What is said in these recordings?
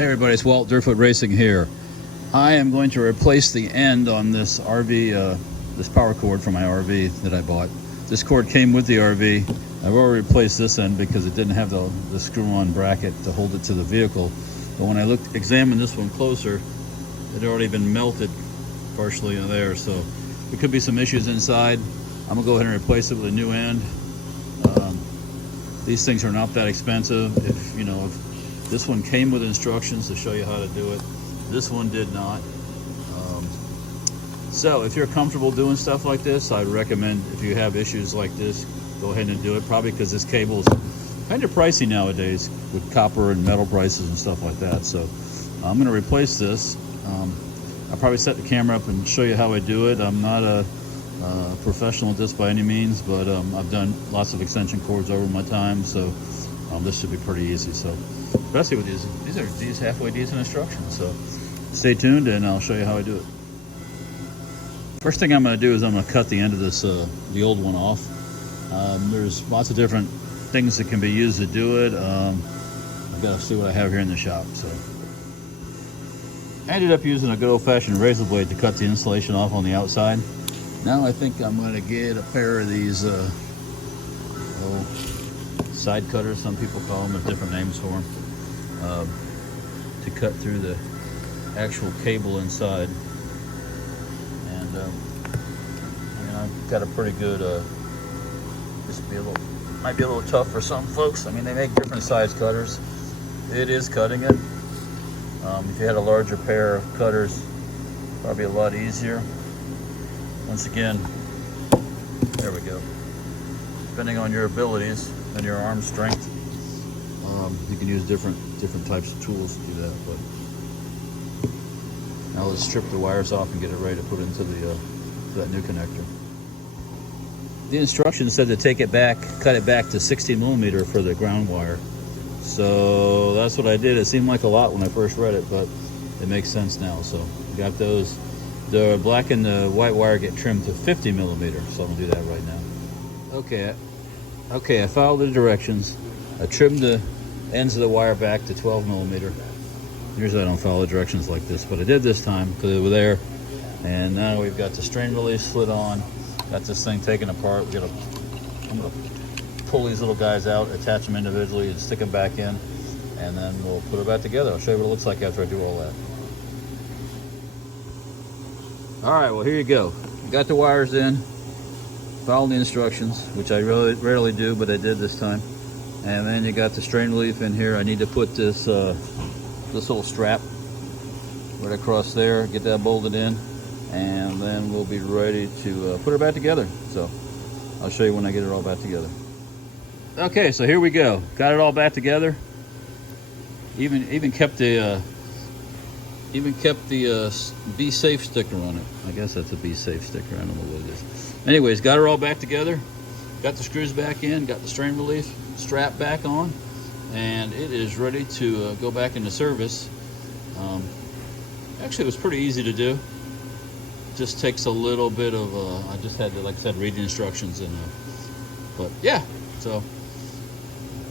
Hey everybody, it's Walt Durfoot Racing here. I am going to replace the end on this RV, this power cord for my RV that I bought. This cord came with the RV. I've already replaced this end because it didn't have the screw-on bracket to hold it to the vehicle. But when I examined this one closer, it had already been melted partially in there, so there could be some issues inside. I'm gonna go ahead and replace it with a new end. These things are not that expensive. If this one came with instructions to show you how to do it, this one did not. So if you're comfortable doing stuff like this, I'd recommend, if you have issues like this, go ahead and do it. Probably because this cable is kind of pricey nowadays with copper and metal prices and stuff like that. So I'm going to replace this. I'll probably set the camera up and show you how I do it. I'm not a professional at this by any means, but I've done lots of extension cords over my time, so this should be pretty easy. So especially with these halfway decent instructions. So stay tuned and I'll show you how I do it. First thing I'm going to do is I'm going to cut the end of this, the old one off. There's lots of different things that can be used to do it. I've got to see what I have here in the shop. So I ended up using a good old-fashioned razor blade to cut the insulation off on the outside. Now I think I'm going to get a pair of these side cutters, some people call them, have different names for them, to cut through the actual cable inside. And I've got a pretty good, this might be a little tough for some folks. I mean, they make different size cutters. It is cutting it. If you had a larger pair of cutters, probably a lot easier. Once again, there we go. Depending on your abilities and your arm strength, you can use different types of tools to do that. But now let's strip the wires off and get it ready to put into that new connector. The instructions said to take it back, cut it back to 60 millimeter for the ground wire. So that's what I did. It seemed like a lot when I first read it, but it makes sense now. So got those. The black and the white wire get trimmed to 50 millimeter, so I'm gonna do that right now. Okay, I followed the directions. I trimmed the ends of the wire back to 12 millimeter. Usually I don't follow the directions like this, but I did this time because they were there. And now we've got the strain release slid on. Got this thing taken apart. I'm gonna pull these little guys out, attach them individually, and stick them back in, and then we'll put it back together. I'll show you what it looks like after I do all that. All right, well, here you go. Got the wires in, followed the instructions, which I really rarely do, but I did this time. And then you got the strain relief in here. I need to put this little strap right across there, get that bolted in, and then we'll be ready to put it back together. So I'll show you when I get it all back together. Okay, so here we go. Got it all back together. Even kept the Be Safe sticker on it. I guess that's a Be Safe sticker. I don't know what it is. Anyways, got it all back together. Got the screws back in. Got the strain relief strap back on, and it is ready to go back into service. Actually, it was pretty easy to do. Just takes a little bit of. I just had to, like I said, read the instructions, and but yeah. So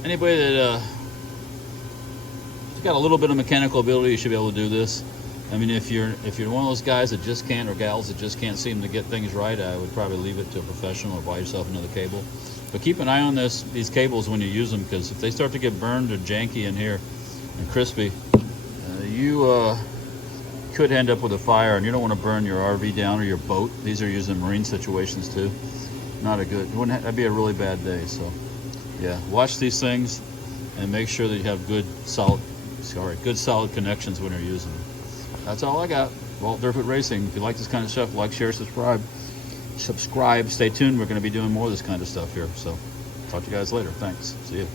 anybody that got a little bit of mechanical ability, you should be able to do this. I mean, if you're one of those guys that just can't, or gals that just can't seem to get things right, I would probably leave it to a professional or buy yourself another cable. But keep an eye on these cables when you use them, because if they start to get burned or janky in here and crispy, you could end up with a fire, and you don't want to burn your RV down or your boat. These are used in marine situations too. Not a good. That'd be a really bad day. So yeah, watch these things and make sure that you have good solid connections when you're using them. That's all I got. Walt Durfoot Racing. If you like this kind of stuff, like, share, subscribe. Stay tuned. We're going to be doing more of this kind of stuff here. So talk to you guys later. Thanks. See you.